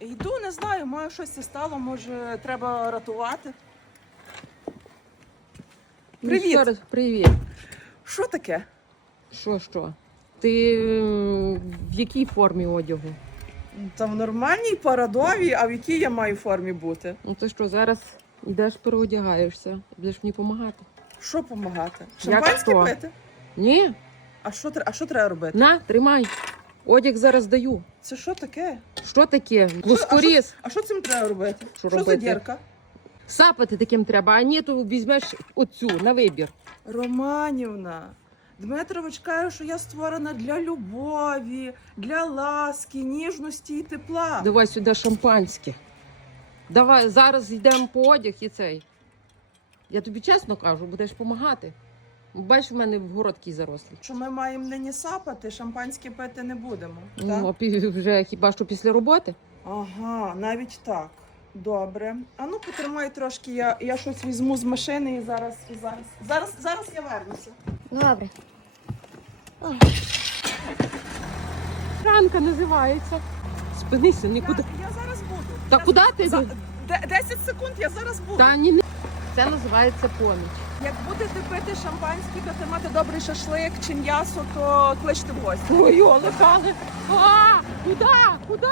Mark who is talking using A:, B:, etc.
A: Йду, не знаю, може щось це стало, може треба рятувати. Привіт.
B: Ну, що раз- Привіт.
A: Що таке?
B: Що, що? Ти в якій формі одягу?
A: Та в нормальній парадовій, а в якій я маю формі бути?
B: Ну ти що, зараз йдеш переодягаєшся, будеш мені допомагати?
A: Що допомагати? Шампанське пити?
B: Ні,
A: А що, а що треба робити?
B: на, тримай. Одяг зараз даю.
A: Це що таке?
B: Що таке? Лоскоріз.
A: А що цим треба робити?
B: Що
A: за
B: робити?
A: дірка?
B: Сапати таким треба, а ні, то візьмеш оцю на вибір.
A: Романівна, Дмитрович каже, що я створена для любові, для ласки, ніжності і тепла.
B: Давай сюди шампанське. Давай, зараз йдемо по одяг і цей. Я тобі чесно кажу, будеш допомагати. Бачиш, в мене в городкій зарослі.
A: Що ми маємо нині сапати, шампанське пити не будемо.
B: Ну, а пі- вже хіба що після роботи?
A: Ага, навіть так. Добре. А ну потримай трошки, я, я щось візьму з машини і зараз, і зараз. Зараз, зараз я вернуся.
C: Добре.
B: Ранка називається. Спинися, нікуди.
A: Я, я зараз буду.
B: Та
A: Я-
B: куди ти?
A: За, де- 10 секунд я зараз буду.
B: Та ні, не- Це називається поміч.
A: Як будете пити шампанське, будете мати добрий шашлик чи м'ясо, то кличте в гості.
B: Ой, Олександр! А, куди? Куди?